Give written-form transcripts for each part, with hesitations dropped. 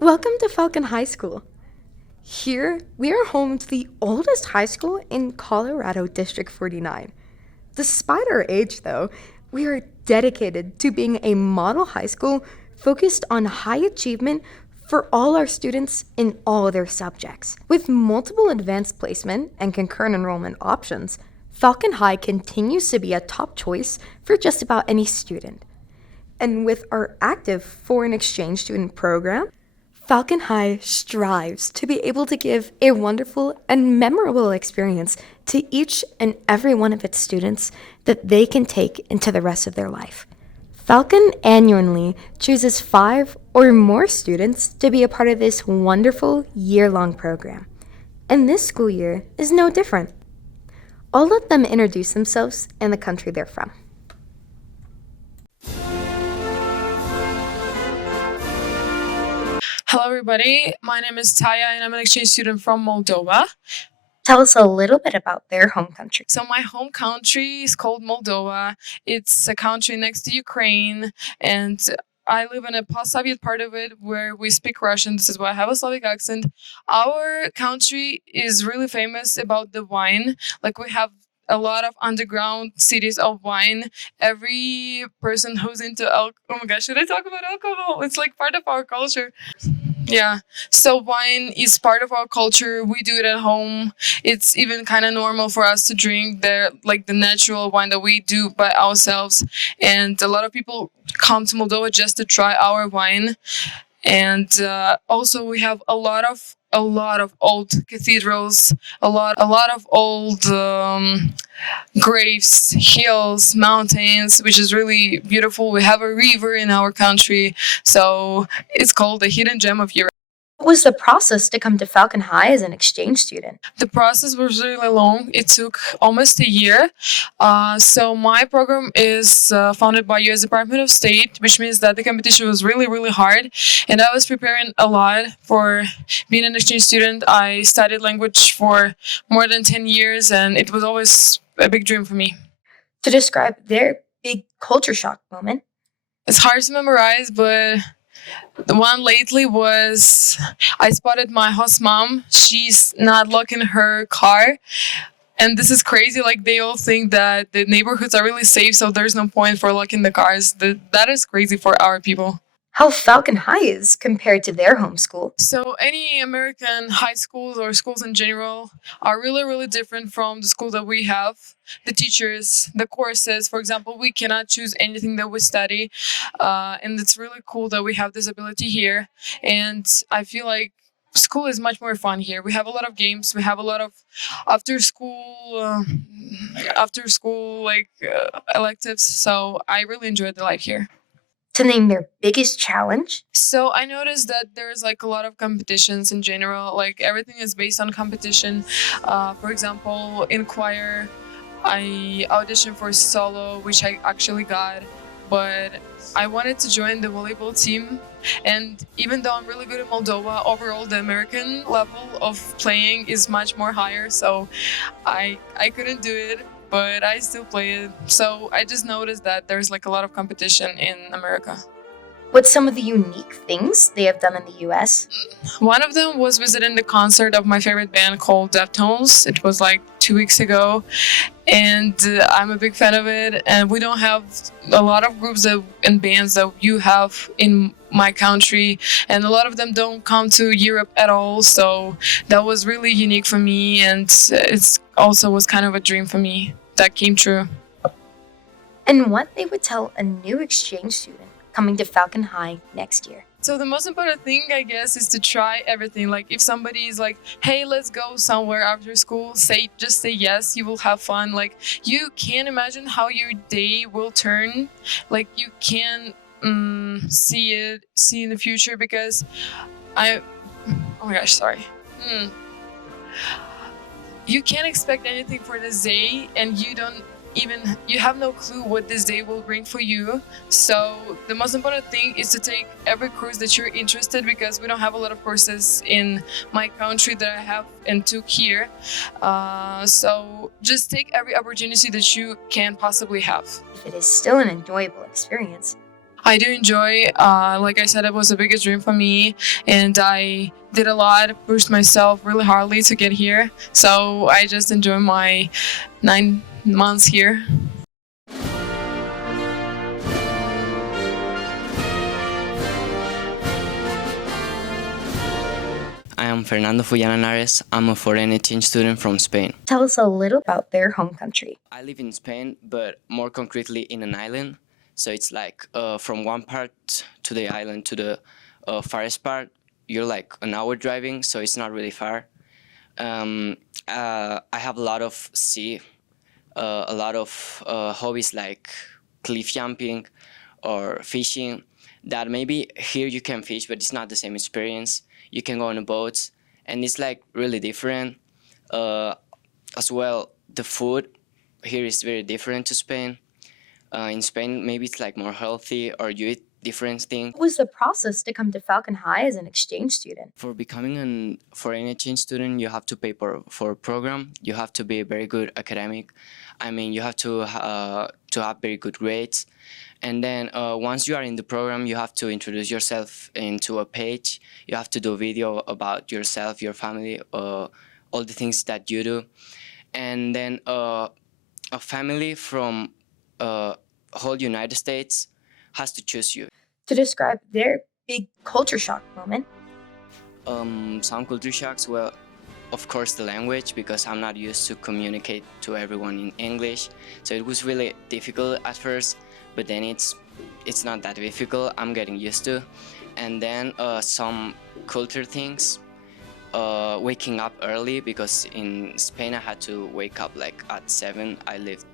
Welcome to Falcon High School. Here, we are home to the oldest high school in Colorado District 49. Despite our age, though, we are dedicated to being a model high school focused on high achievement for all our students in all their subjects. With multiple advanced placement and concurrent enrollment options, Falcon High continues to be a top choice for just about any student. And with our active foreign exchange student program, Falcon High strives to be able to give a wonderful and memorable experience to each and every one of its students that they can take into the rest of their life. Falcon annually chooses 5 or more students to be a part of this wonderful year-long program. And this school year is no different. I'll let them introduce themselves and the country they're from. Hello, everybody. My name is Taya, and I'm an exchange student from Moldova. Tell us a little bit about their home country. So my home country is called Moldova. It's a country next to Ukraine, and I live in a post-Soviet part of it where we speak Russian. This is why I have a Slavic accent. Our country is really famous about the wine. Like, we have a lot of underground cities of wine. Every person who's into oh my gosh, should I talk about alcohol? It's like part of our culture. Yeah. So wine is part of our culture. We do it at home. It's even kind of normal for us to drink the natural wine that we do by ourselves. And a lot of people come to Moldova just to try our wine. And also we have a lot of old cathedrals, a lot of old graves, hills, mountains, which is really beautiful. We have a river in our country, so it's called the hidden gem of Europe. What was the process to come to Falcon High as an exchange student? The process was really long. It took almost a year. So my program is funded by U.S. Department of State, which means that the competition was really, really hard. And I was preparing a lot for being an exchange student. I studied language for more than 10 years, and it was always a big dream for me. To describe their big culture shock moment. It's hard to memorize, but the one lately was I spotted my host mom. She's not locking her car. And this is crazy. Like, they all think that the neighborhoods are really safe, so there's no point for locking the cars. That is crazy for our people. How Falcon High is compared to their home school. So any American high schools or schools in general are really, really different from the school that we have. The teachers, the courses, for example, we cannot choose anything that we study. And it's really cool that we have this ability here. And I feel like school is much more fun here. We have a lot of games. We have a lot of after school electives. So I really enjoyed the life here. To name their biggest challenge. So I noticed that there's like a lot of competitions in general. Like, everything is based on competition. For example, in choir, I auditioned for solo, which I actually got, but I wanted to join the volleyball team. And even though I'm really good in Moldova, overall the American level of playing is much more higher. So I couldn't do it, but I still play it. So I just noticed that there's like a lot of competition in America. What's some of the unique things they have done in the US? One of them was visiting the concert of my favorite band called Deftones. It was like 2 weeks ago, and I'm a big fan of it. And we don't have a lot of groups and bands that you have in my country, and a lot of them don't come to Europe at all. So that was really unique for me, and it's also was kind of a dream for me that came true. And what they would tell a new exchange student coming to Falcon High next year. So the most important thing, I guess, is to try everything. Like, if somebody is like, hey, let's go somewhere after school, just say yes. You will have fun. Like, you can't imagine how your day will turn. Like, you can see in the future, because oh my gosh, sorry. You can't expect anything for this day, and you have no clue what this day will bring for you. So the most important thing is to take every course that you're interested, because we don't have a lot of courses in my country that I have and took here. So just take every opportunity that you can possibly have. If it is still an enjoyable experience, I do enjoy. Like I said, it was the biggest dream for me, and I did a lot, pushed myself really hardly to get here. So I just enjoy my 9 months here. I am Fernando Fuyananares. I'm a foreign exchange student from Spain. Tell us a little about their home country. I live in Spain, but more concretely in an island. So it's like from one part to the island to the farthest part, you're like an hour driving, so it's not really far. I have a lot of sea, a lot of hobbies like cliff jumping or fishing that maybe here you can fish, but it's not the same experience. You can go on a boat, and it's like really different. Uh, as well, the food here is very different to Spain. In Spain, maybe it's like more healthy, or you eat different things. What was the process to come to Falcon High as an exchange student? For becoming a foreign exchange student, you have to pay for a program. You have to be very good academic. I mean, you have to have very good grades. And then once you are in the program, you have to introduce yourself into a page. You have to do a video about yourself, your family, all the things that you do. And then a family from whole United States has to choose you. To describe their big culture shock moment. Some culture shocks, well, of course the language, because I'm not used to communicate to everyone in English. So it was really difficult at first, but then it's not that difficult. I'm getting used to. And then some culture things, waking up early, because in Spain I had to wake up like at 7. I lived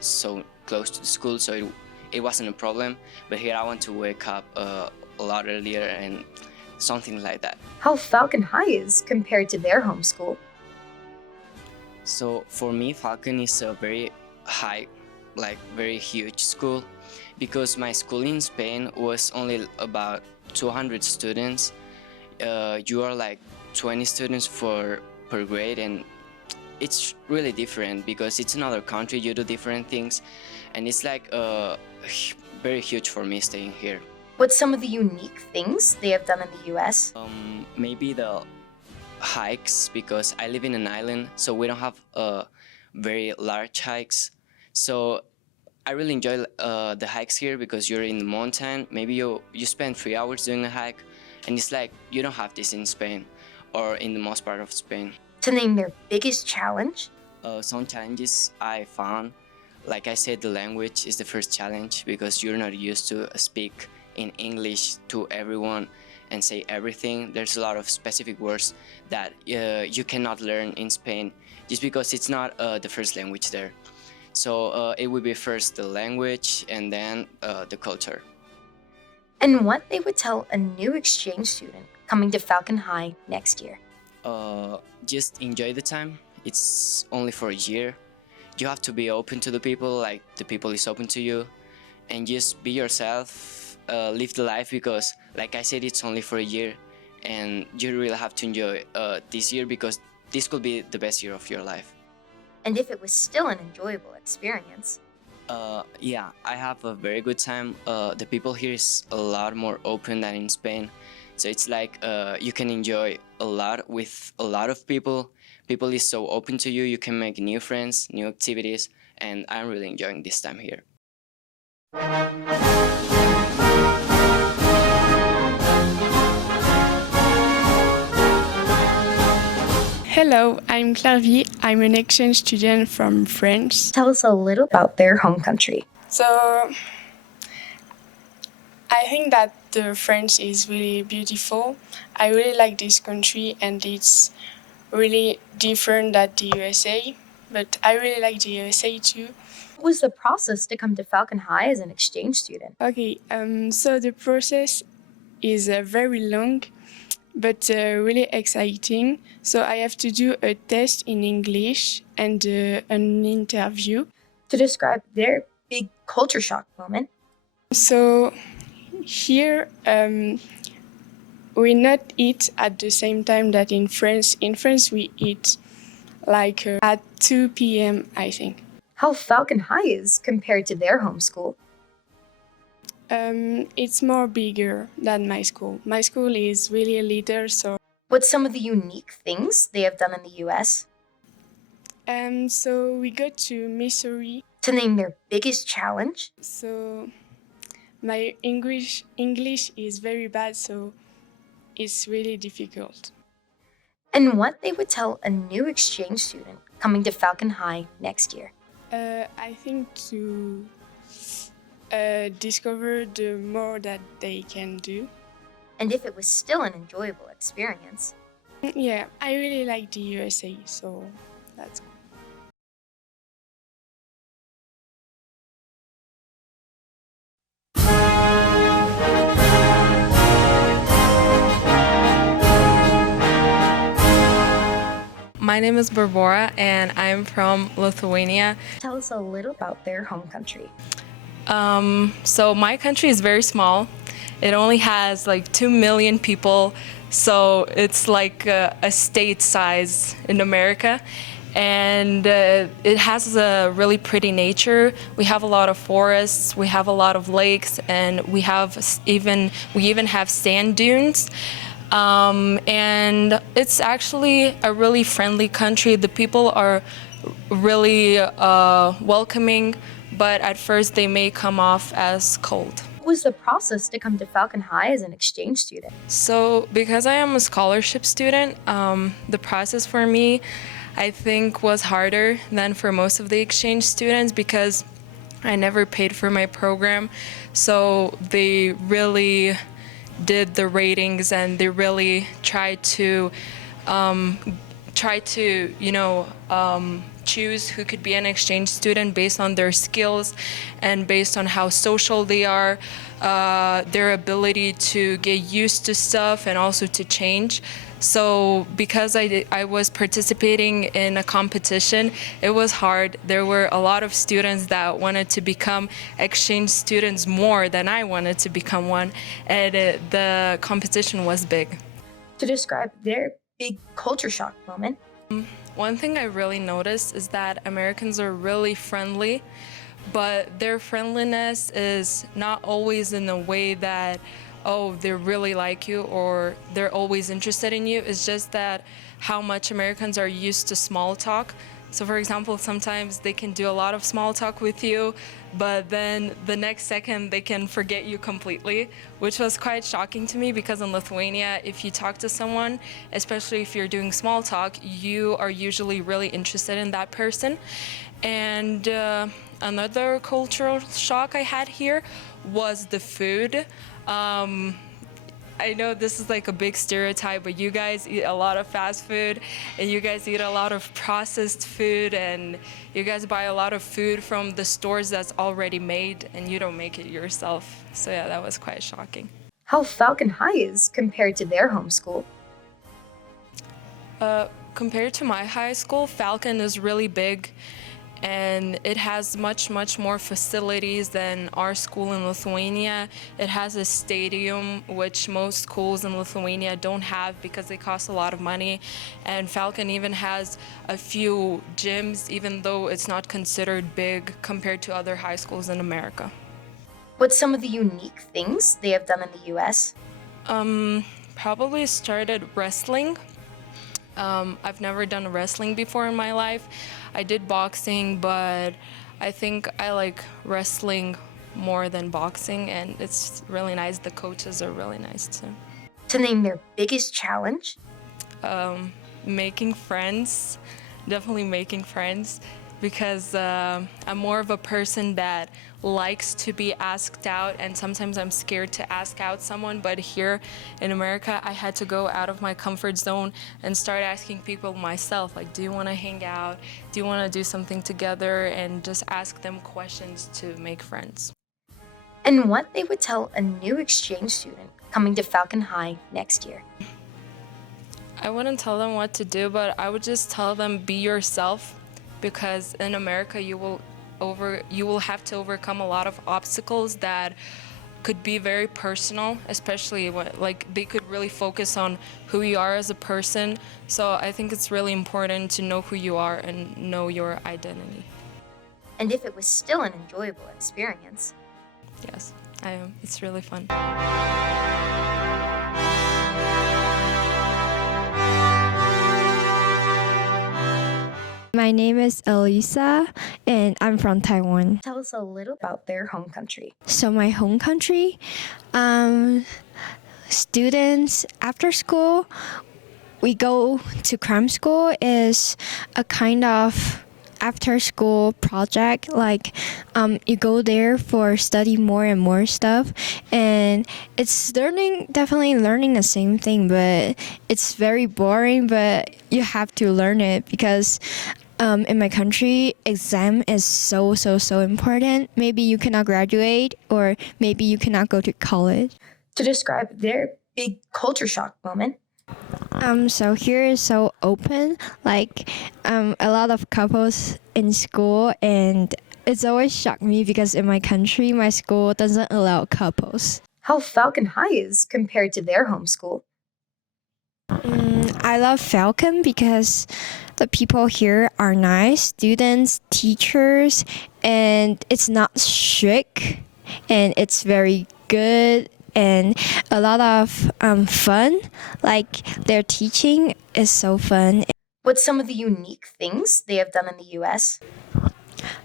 so close to the school, so it wasn't a problem. But here I want to wake up a lot earlier and something like that. How Falcon High is compared to their home school. So for me, Falcon is a very high, like very huge school, because my school in Spain was only about 200 students. You are like 20 students per grade, and it's really different because it's another country. You do different things, and it's like very huge for me staying here. What's some of the unique things they have done in the US? Maybe the hikes, because I live in an island, so we don't have very large hikes. So I really enjoy the hikes here, because you're in the mountain. Maybe you spend 3 hours doing a hike, and it's like you don't have this in Spain or in the most part of Spain. To name their biggest challenge. Some challenges I found, like I said, the language is the first challenge, because you're not used to speak in English to everyone and say everything. There's a lot of specific words that you cannot learn in Spain, just because it's not the first language there. So it would be first the language, and then the culture. And what they would tell a new exchange student coming to Falcon High next year. Just enjoy the time. It's only for a year. You have to be open to the people, like the people is open to you, and just be yourself. Live the life, because like I said, it's only for a year, and you really have to enjoy this year, because this could be the best year of your life. And if it was still an enjoyable experience. Yeah, I have a very good time. The people here is a lot more open than in Spain, so it's like you can enjoy a lot with a lot of people. People is so open to you. You can make new friends, new activities, and I'm really enjoying this time here. Hello, I'm Clairvy. I'm an exchange student from France. Tell us a little about their home country. So, I think that the France is really beautiful. I really like this country, and it's really different than the USA, but I really like the USA too. What was the process to come to Falcon High as an exchange student? Okay, so the process is very long, but really exciting. So I have to do a test in English and an interview. To describe their big culture shock moment. So here we not eat at the same time that in France. In France we eat like at 2 p.m. I think. How Falcon High is compared to their home school. It's more bigger than my school. My school is really little, so What's some of the unique things they have done in the US? so we go to Missouri. To name their biggest challenge? So my English is very bad, so it's really difficult. And what they would tell a new exchange student coming to Falcon High next year. I think to discover the more that they can do. And if it was still an enjoyable experience. Yeah, I really like the USA, so that's cool. My name is Barbara and I'm from Lithuania. Tell us a little about their home country. So my country is very small. It only has like 2 million people, so it's like a state size in America. And it has a really pretty nature. We have a lot of forests, we have a lot of lakes, and we even have sand dunes. And it's actually a really friendly country. The people are really welcoming, but at first they may come off as cold. What was the process to come to Falcon High as an exchange student? So because I am a scholarship student, the process for me, I think, was harder than for most of the exchange students because I never paid for my program. So they really did the ratings and they really tried to choose who could be an exchange student based on their skills and based on how social they are, their ability to get used to stuff and also to change. So because I was participating in a competition, it was hard. There were a lot of students that wanted to become exchange students more than I wanted to become one, and the competition was big. To describe their big culture shock moment. One thing I really noticed is that Americans are really friendly, but their friendliness is not always in a way that, oh, they really like you or they're always interested in you. It's just that how much Americans are used to small talk. So for example, sometimes they can do a lot of small talk with you, but then the next second they can forget you completely, which was quite shocking to me because in Lithuania, if you talk to someone, especially if you're doing small talk, you are usually really interested in that person. And another cultural shock I had here was the food. I know this is like a big stereotype, but you guys eat a lot of fast food and you guys eat a lot of processed food and you guys buy a lot of food from the stores that's already made and you don't make it yourself. So yeah, that was quite shocking. How Falcon High is compared to their home school. Compared to my high school, Falcon is really big and it has much more facilities than our school in Lithuania. It has a stadium, which most schools in Lithuania don't have because they cost a lot of money. And Falcon even has a few gyms, even though it's not considered big compared to other high schools in America. What's some of the unique things they have done in the US? Probably started wrestling. I've never done wrestling before in my life. I did boxing, but I think I like wrestling more than boxing, and it's really nice. The coaches are really nice too. To name their biggest challenge? Making friends, definitely making friends, because I'm more of a person that likes to be asked out, and sometimes I'm scared to ask out someone. But here in America, I had to go out of my comfort zone and start asking people myself, like, do you want to hang out? Do you want to do something together? And just ask them questions to make friends. And what they would tell a new exchange student coming to Falcon High next year. I wouldn't tell them what to do, but I would just tell them be yourself, because in America you will have to overcome a lot of obstacles that could be very personal, especially like they could really focus on who you are as a person. So I think it's really important to know who you are and know your identity. And if it was still an enjoyable experience. Yes. I am. It's really fun. My name is Elisa, and I'm from Taiwan. Tell us a little about their home country. So my home country, students after school, we go to cram school is a kind of after school project. Like you go there for study more and more stuff, and it's definitely learning the same thing, but it's very boring, but you have to learn it because in my country, exam is so important. Maybe you cannot graduate, or maybe you cannot go to college. To describe their big culture shock moment. So here is so open, like a lot of couples in school, and it's always shocked me because in my country, my school doesn't allow couples. How Falcon High is compared to their home school. I love Falcon because the people here are nice, students, teachers, and it's not strict, and it's very good and a lot of fun. Like their teaching is so fun. What's some of the unique things they have done in the US?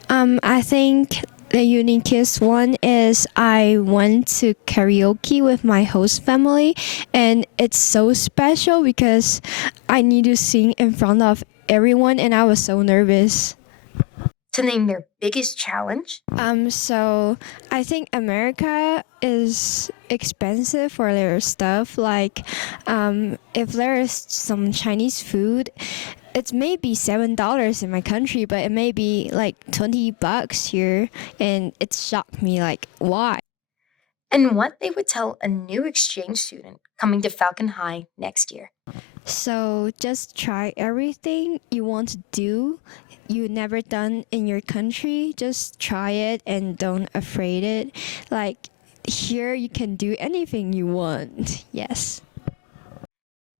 I think the uniquest one is I went to karaoke with my host family, and it's so special because I need to sing in front of everyone, and I was so nervous. To name their biggest challenge? So I think America is expensive for their stuff. Like, if there is some Chinese food, it may be $7 in my country, but it may be like $20 here, and it shocked me. Like, why? And what they would tell a new exchange student coming to Falcon High next year. So just try everything you want to do. You never done in your country. Just try it and don't afraid it. Like here, you can do anything you want. Yes.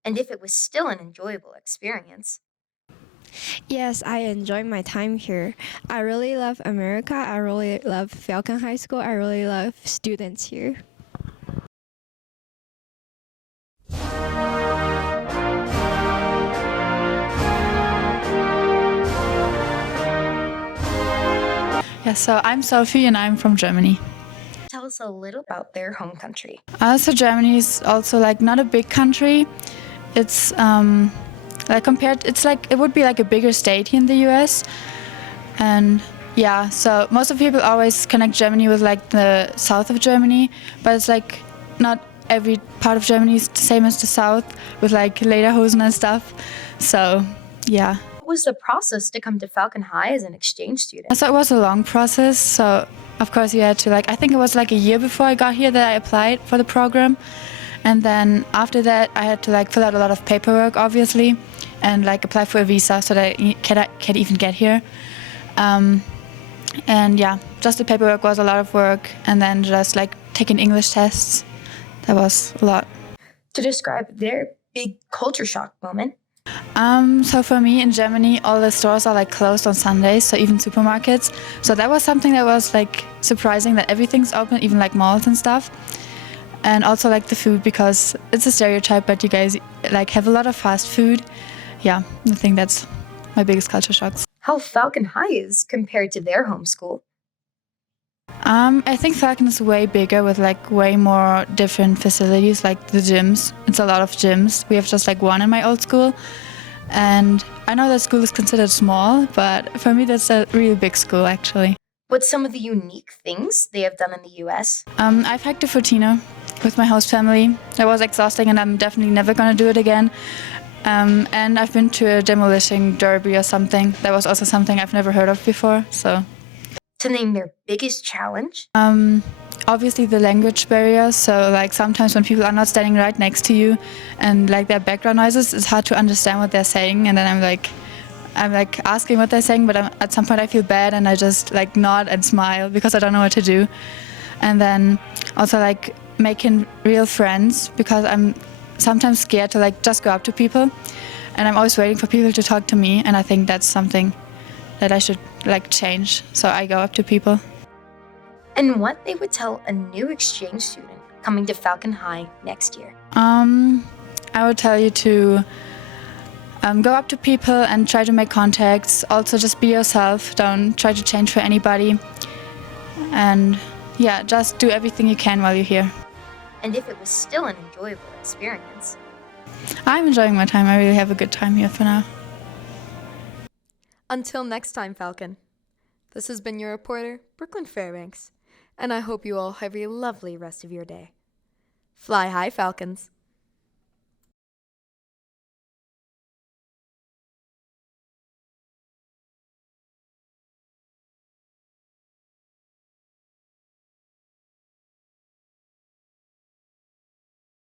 And if it was still an enjoyable experience. Yes, I enjoy my time here. I really love America. I really love Falcon High School. I really love students here. Yeah, so I'm Sophie and I'm from Germany. Tell us a little about their home country. So Germany is also like not a big country. It's it's like it would be like a bigger state here in the US. And yeah, so most of people always connect Germany with like the south of Germany, but it's like not every part of Germany is the same as the south with like lederhosen and stuff. So yeah. What was the process to come to Falcon High as an exchange student? So it was a long process. So of course you had to I think it was like a year before I got here that I applied for the program. And then after that I had to fill out a lot of paperwork, obviously, and apply for a visa so that I can even get here. And yeah, just the paperwork was a lot of work, and then just taking English tests. That was a lot. To describe their big culture shock moment. So for me in Germany, all the stores are closed on Sundays, so even supermarkets. So that was something that was surprising, that everything's open, even malls and stuff. And also the food, because it's a stereotype, but you guys have a lot of fast food. Yeah, I think that's my biggest culture shocks. How Falcon High is compared to their home school. I think Falcon is way bigger with way more different facilities, like the gyms. It's a lot of gyms. We have just one in my old school. And I know that school is considered small, but for me that's a really big school actually. What's some of the unique things they have done in the US? I've hiked a 14er with my host family. That was exhausting and I'm definitely never gonna do it again. And I've been to a demolition derby or something. That was also something I've never heard of before, so. To name their biggest challenge? Obviously the language barrier. So sometimes when people are not standing right next to you and their background noises, it's hard to understand what they're saying. And then I'm asking what they're saying, but at some point I feel bad and I just nod and smile because I don't know what to do. And then also making real friends, because I'm sometimes scared to just go up to people, and I'm always waiting for people to talk to me, and I think that's something that I should change, so I go up to people. and what they would tell a new exchange student coming to Falcon High next year. I would tell you to go up to people and try to make contacts. Also, just be yourself. Don't try to change for anybody. And yeah, just do everything you can while you're here. And if it was still an enjoyable experience. I'm enjoying my time. I really have a good time here for now. Until next time, Falcon. This has been your reporter, Brooklyn Fairbanks, and I hope you all have a lovely rest of your day. Fly high, Falcons.